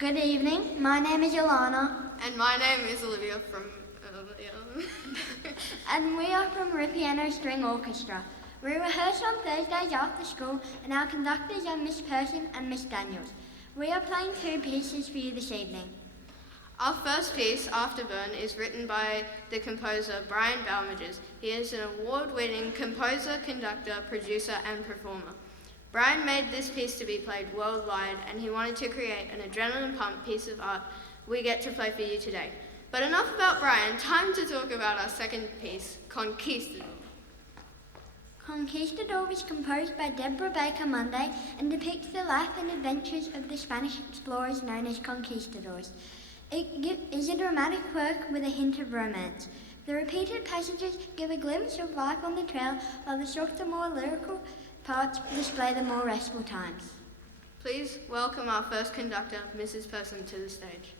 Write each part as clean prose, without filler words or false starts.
Good evening, my name is Ilana. And my name is Olivia from And we are from RIPIENO String Orchestra. We rehearse on Thursdays after school and our conductors are Miss Person and Miss Daniels. We are playing 2 pieces for you this evening. Our first piece, Afterburn, is written by the composer Brian BALMAGES. He is an award-winning composer, conductor, producer and performer. Brian made this piece to be played worldwide and he wanted to create an adrenaline-pumped piece of art we get to play for you today. But enough about Brian, time to talk about our second piece, Conquistador. Conquistador was composed by Deborah Baker Monday and depicts the life and adventures of the Spanish explorers known as conquistadors. It is a dramatic work with a hint of romance. The repeated passages give a glimpse of life on the trail, while the shorter, more lyrical parts display the more restful times. Please welcome our first conductor, Mrs. Person, to the stage.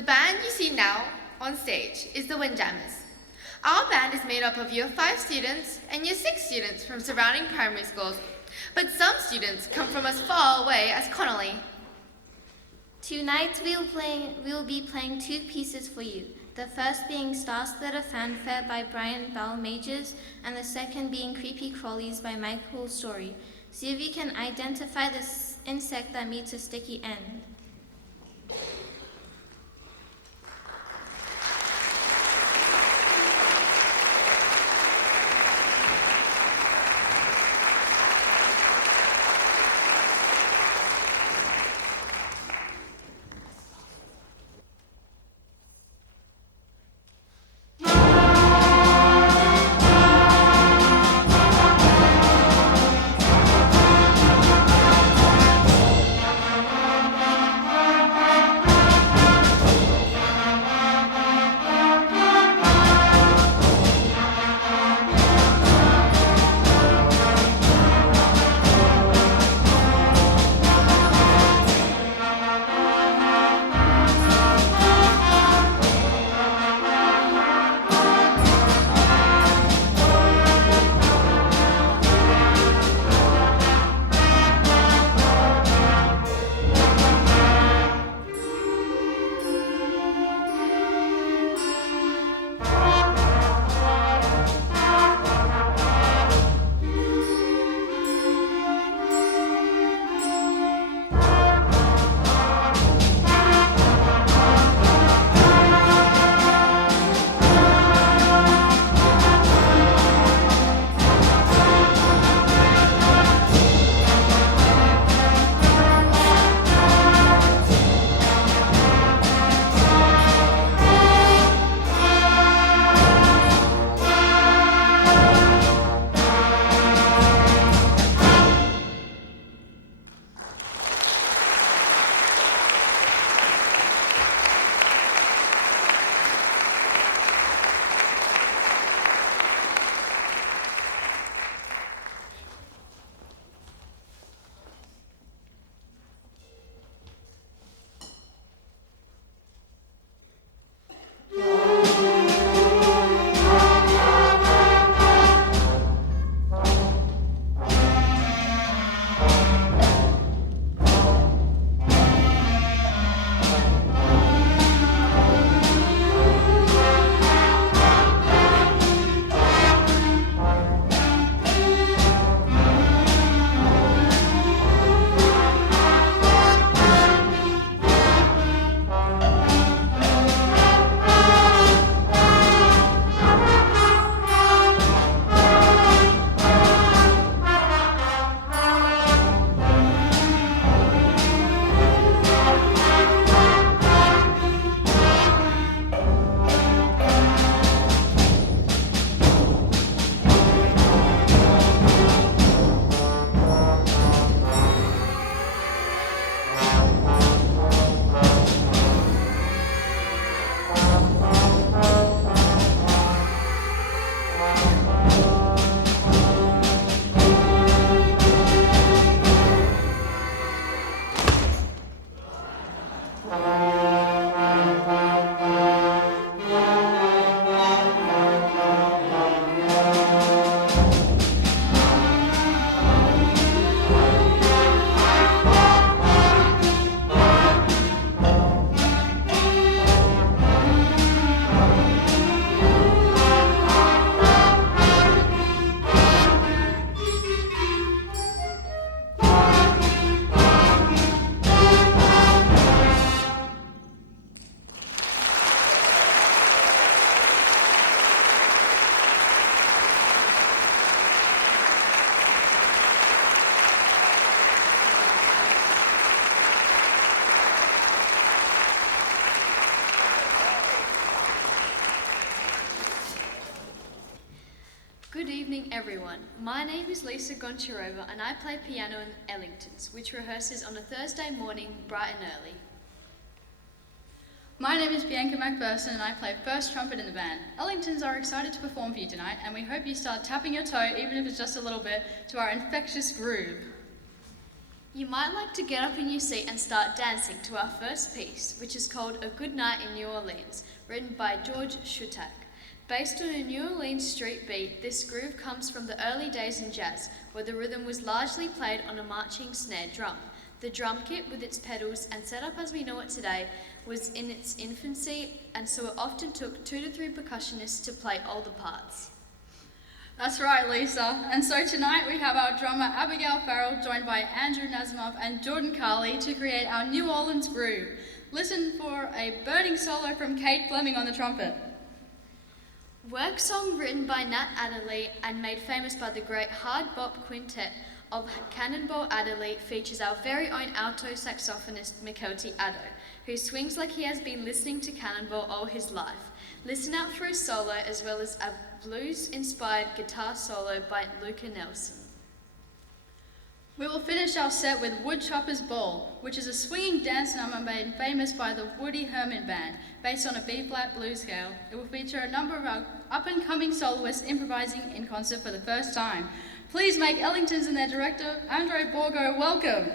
band you see now on stage is the WINDJAMMERS. Our band is made up of Year 5 students and Year 6 students from surrounding primary schools, but some students come from as far away as Connolly. Tonight we will be playing 2 pieces for you. The first being STARSPLITTER FANFARE by Brian BALMAGES, and the second being Creepy Crawlies by Michael Story. See if you can identify this insect that meets a sticky end. Good evening, everyone. My name is Lisa Goncharova, and I play piano in ELLINGTONS, which rehearses on a Thursday morning, bright and early. My name is Bianca McPherson and I play first trumpet in the band. Ellingtons are excited to perform for you tonight, and we hope you start tapping your toe, even if it's just a little bit, to our infectious groove. You might like to get up in your seat and start dancing to our first piece, which is called A Good Night in New Orleans, written by George SHUTACK. Based on a New Orleans street beat, this groove comes from the early days in jazz, where the rhythm was largely played on a marching snare drum. The drum kit, with its pedals and setup as we know it today, was in its infancy, and so it often took 2 to 3 percussionists to play all the parts. That's right, Lisa. And so tonight we have our drummer Abigail Farrell joined by Andrew Nazimov and Jordan Carley to create our New Orleans groove. Listen for a burning solo from Kate Fleming on the trumpet. Work song written by Nat Adderley and made famous by the great hard bop quintet of Cannonball Adderley features our very own alto saxophonist Mikelti Addo, who swings like he has been listening to Cannonball all his life. Listen out for his solo as well as a blues-inspired guitar solo by Luca Nelson. We will finish our set with Woodchopper's Ball, which is a swinging dance number made famous by the HERMAN Band, based on a B-flat blues scale. It will feature a number of our up-and-coming soloists improvising in concert for the first time. Please make Ellingtons and their director, Andre Bourgault, welcome.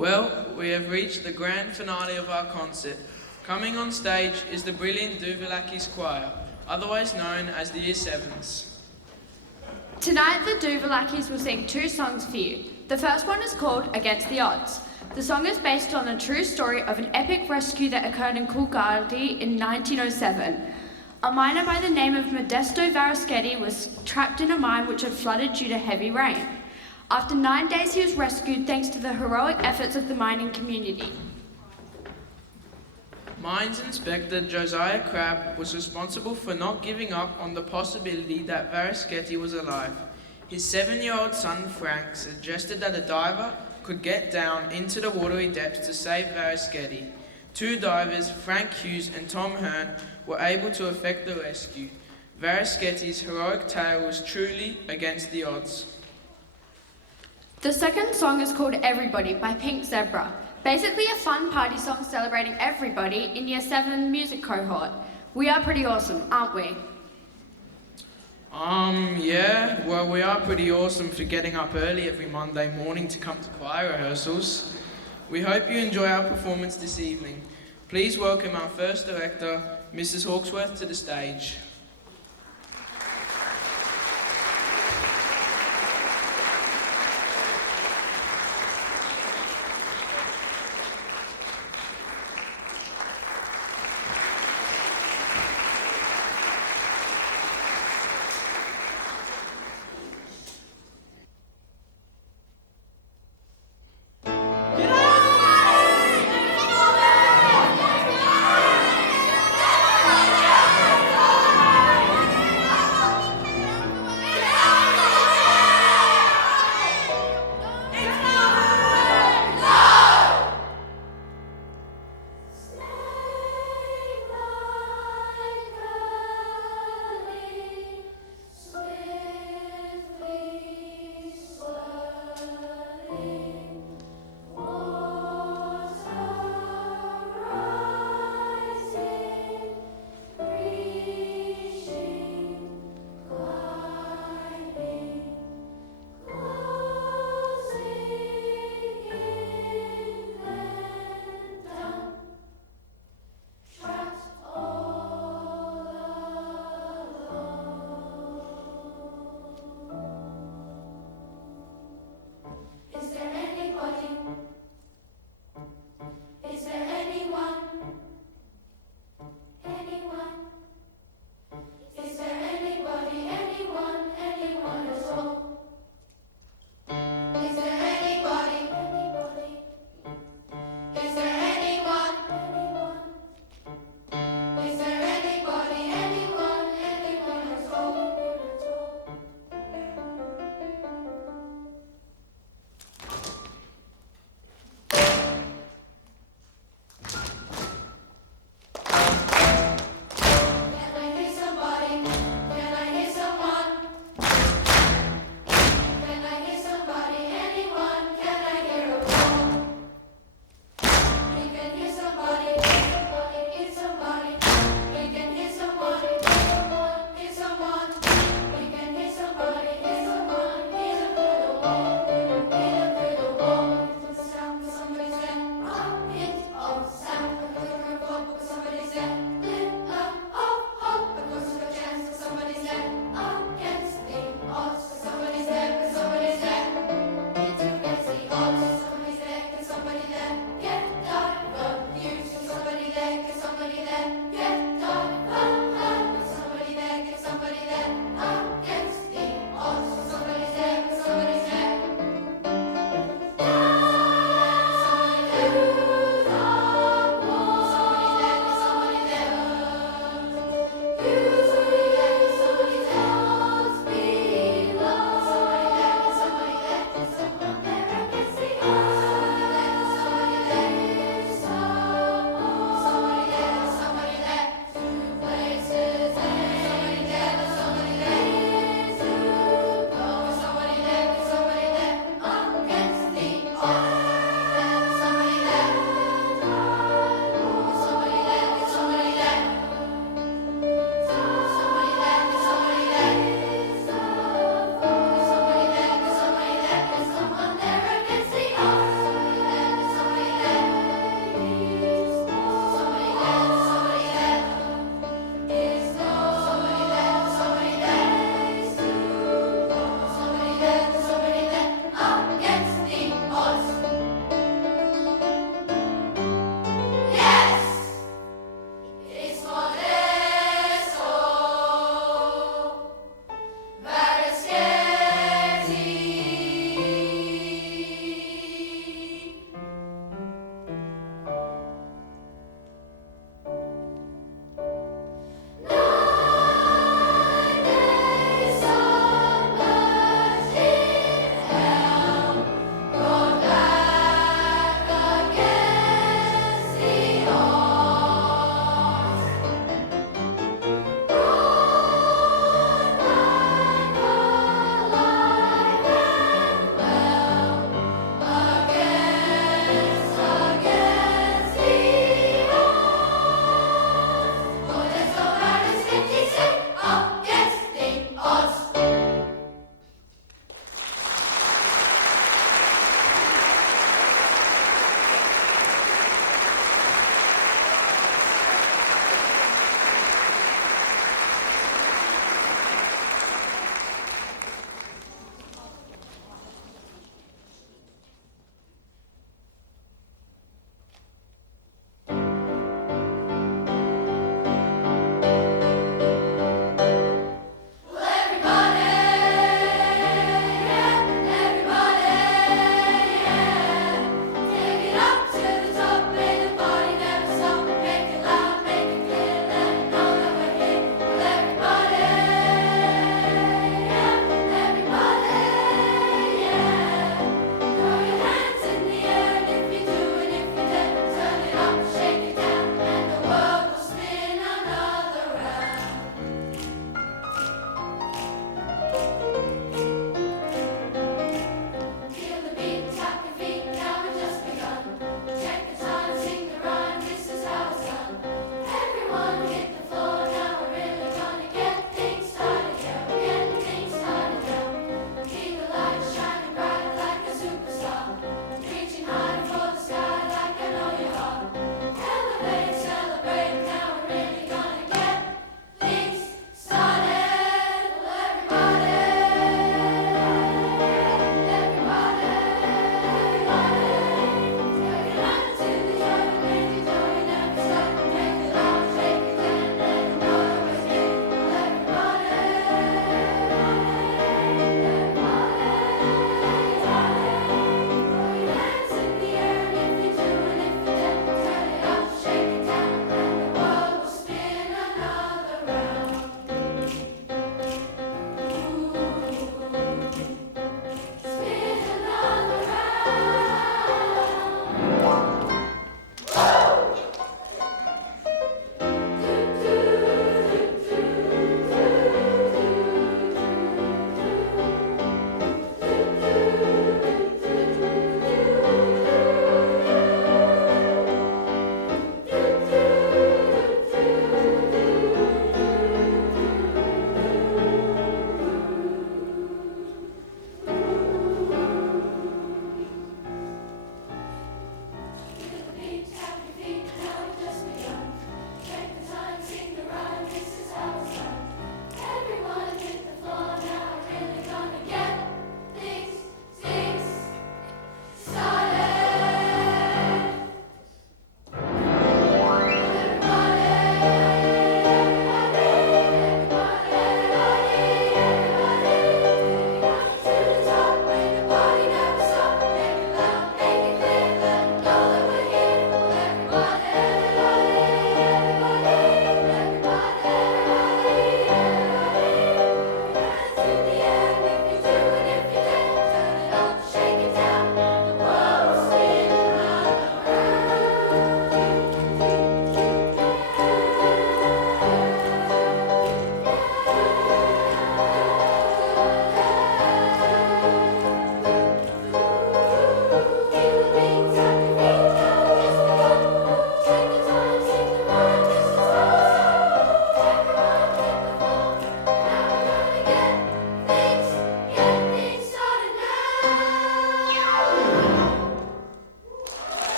Well, we have reached the grand finale of our concert. Coming on stage is the brilliant DOOVERLACKIES choir, otherwise known as the Year Sevens. Tonight, the DOOVERLACKIES will sing 2 songs for you. The first one is called Against the Odds. The song is based on a true story of an epic rescue that occurred in Coolgardie in 1907. A miner by the name of Modesto Varischetti was trapped in a mine which had flooded due to heavy rain. After 9 days, he was rescued thanks to the heroic efforts of the mining community. Mines Inspector Josiah Crabb was responsible for not giving up on the possibility that Varischetti was alive. His 7-year-old son Frank suggested that a diver could get down into the watery depths to save Varischetti. 2 divers, Frank Hughes and Tom Hearn, were able to effect the rescue. Varischetti's heroic tale was truly against the odds. The second song is called Everybody by Pink Zebra. Basically a fun party song celebrating everybody in Year 7 music cohort. We are pretty awesome, aren't we? Yeah, well, we are pretty awesome for getting up early every Monday morning to come to choir rehearsals. We hope you enjoy our performance this evening. Please welcome our first director, Mrs. Hawksworth, to the stage.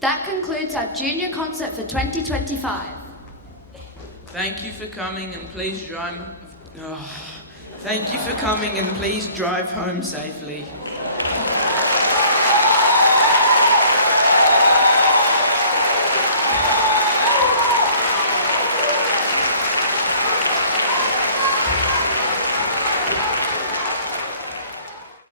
That concludes our junior concert for 2025. Thank you for coming and please drive. Thank you for coming and please drive home safely.